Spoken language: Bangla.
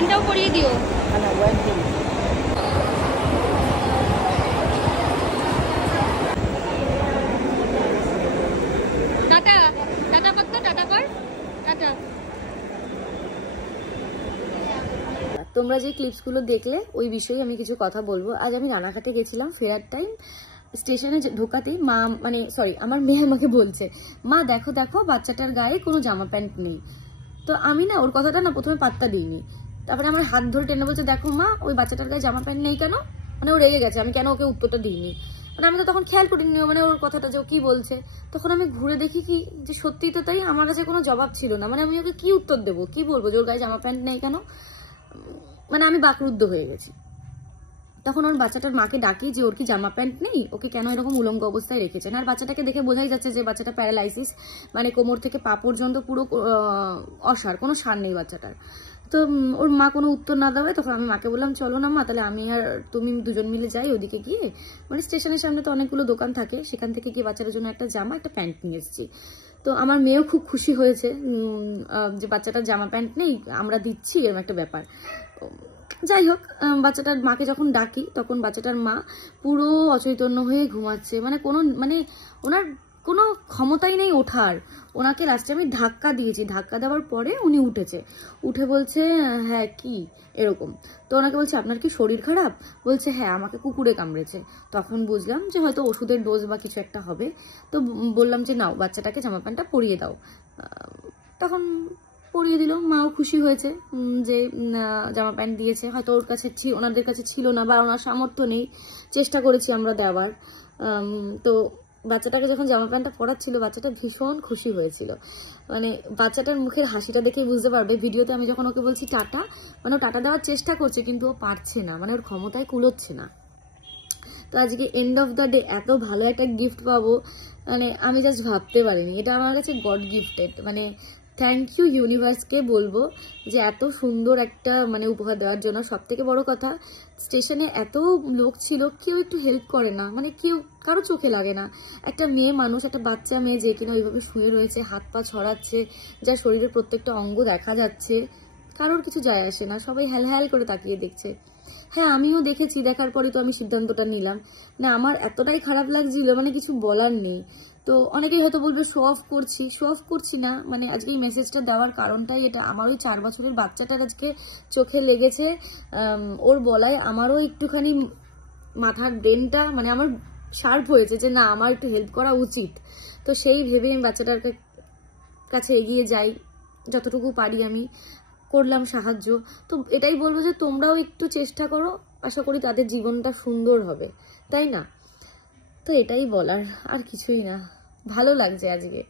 প্যান্টটাও পরিয়ে দিও। টাটা টাটা কর, তো টাটা কর, টাটা। তোমরা যে ক্লিপসগুলো দেখলে ওই বিষয়ে আমি কিছু কথা বলবো। আজ আমি রানাঘাটে গেছিলাম, ফেরার টাইম স্টেশনে ঢোকাতেই মা মানে সরি আমার মেয়ে আমাকে বলছে, মা দেখো দেখো বাচ্চাটার গায়ে কোনো জামা প্যান্ট নেই। তো আমি না ওর কথাটা না প্রথমে পাত্তা দিইনি। তারপরে আমার হাত ধরে টেনে বলছে, দেখো মা ওই বাচ্চাটার গায়ে জামা প্যান্ট নেই কেন। মানে ও রেগে গেছে আমি কেন ওকে উত্তরটা দিইনি। মানে আমি তো তখন খেয়াল করিনি মানে ওর কথাটা যে ও কি বলছে। তখন আমি ঘুরে দেখি কি যে সত্যিই তো তাই, আমার কাছে কোনো জবাব ছিল না। মানে আমি ওকে কি উত্তর দেবো, কি বলবো যে ওর গায়ে জামা প্যান্ট নেই কেন। মানে আমি বাকরুদ্ধ হয়ে গেছি। তখন ওর বাচ্চাটার মাকে ডাকি যে ওর কি জামা প্যান্ট নেই, ওকে কেন এরকম উলঙ্গ অবস্থায় রেখেছেন। আর বাচ্চাটাকে দেখে বোঝাই যাচ্ছে যে বাচ্চাটা প্যারালাইসিস, মানে কোমর থেকে পা পর্যন্ত পুরো অসাড়, কোনো সার নেই বাচ্চাটার। তো ওর মা কোনো উত্তর না দেওয়ায় তখন আমি মাকে বললাম, চলো না মা তাহলে আমি আর তুমি দুজন মিলে যাই ওদিকে গিয়ে, মানে স্টেশনের সামনে তো অনেকগুলো দোকান থাকে, সেখান থেকে গিয়ে বাচ্চাটার জন্য একটা জামা একটা প্যান্ট নিয়ে এসেছি। তো আমার মেয়েও খুব খুশি হয়েছে যে বাচ্চাটার জামা প্যান্ট নেই, আমরা দিচ্ছি, এরকম একটা ব্যাপার। যাই হোক, বাচ্চাটার মাকে যখন ডাকি তখন বাচ্চাটার মা পুরো অচৈতন্য হয়ে ঘুমাচ্ছে। মানে ওনার কোনো ক্ষমতাই নেই ওঠার। ওনাকে লাস্টে আমি ধাক্কা দিয়েছি, ধাক্কা দেওয়ার পরে উনি উঠেছে, উঠে বলছে হ্যাঁ কি এরকম। তো ওনাকে বলছে আপনার কি শরীর খারাপ, বলছে হ্যাঁ আমাকে কুকুরে কামড়েছে। তখন বুঝলাম যে হয়তো ওষুধের ডোজ বা কিছু একটা হবে। তো বললাম যে নাও বাচ্চাটাকে জামা প্যান্টটা পরিয়ে দাও। তখন পরিয়ে দিল, মাও খুশি হয়েছে যে জামা প্যান্ট দিয়েছে। হয়তো ওর কাছে ওনাদের কাছে ছিল না বা ওনার সামর্থ্য নেই, চেষ্টা করেছি আমরা দেওয়ার। তো বাচ্চাটাকে যখন জামা প্যান্টটা পরাচ্ছিল বাচ্চাটা ভীষণ খুশি হয়েছিল। মানে বাচ্চাটার মুখের হাসিটা দেখেই বুঝতে পারবে। ভিডিওতে আমি যখন ওকে বলছি টাটা, মানে ও টাটা দেওয়ার চেষ্টা করছে কিন্তু ও পারছে না, মানে ওর ক্ষমতায় কুলোচ্ছে না। তো আজকে এন্ড অফ দ্য ডে এত ভালো একটা গিফট পাবো, মানে আমি জাস্ট ভাবতে পারিনি। এটা আমার কাছে গড গিফটেড। মানে থ্যাংক ইউ ইউনিভার্সকে বলবো যে এত সুন্দর একটা মানে উপহার দেওয়ার জন্য। সব থেকে বড় কথা, স্টেশনে এত লোক ছিল, কেউ একটু হেল্প করে না, মানে কেউ কারো চোখে লাগে না। একটা মেয়ে মানুষ, একটা বাচ্চা মেয়ে যে কিনা ওইভাবে শুয়ে রয়েছে, হাত পা ছড়াচ্ছে, যার শরীরের প্রত্যেকটা অঙ্গ দেখা যাচ্ছে, কারোর কিছু যায় আসে না, সবাই হ্যাল হ্যাল করে তাকিয়ে দেখছে। হ্যাঁ আমিও দেখেছি, দেখার পরে তো আমি সিদ্ধান্তটা নিলাম। না আমার এতটাই খারাপ লাগছিল, মানে কিছু বলার নেই। তো অনেকেই হয়তো বলবে শো অফ করছি, শো অফ করছি না। মানে আজকে এই মেসেজটা দেওয়ার কারণটাই এটা। আমার ওই 4 বছরের বাচ্চাটার আজকে চোখে লেগেছে, ওর বলায় আমারও একটুখানি মাথার ব্রেনটা মানে আমার শার্প হয়েছে যে না আমার একটু হেল্প করা উচিত। তো সেই ভেবে আমি বাচ্চাটার কাছে এগিয়ে যাই, যতটুকু পারি আমি করলাম সাহায্য। তো এটাই বলবো যে তোমরাও একটু চেষ্টা করো, আশা করি তাদের জীবনটা সুন্দর হবে, তাই না? তো এটাই বলার, আর কিছুই না। ভালো লাগছে আজকে।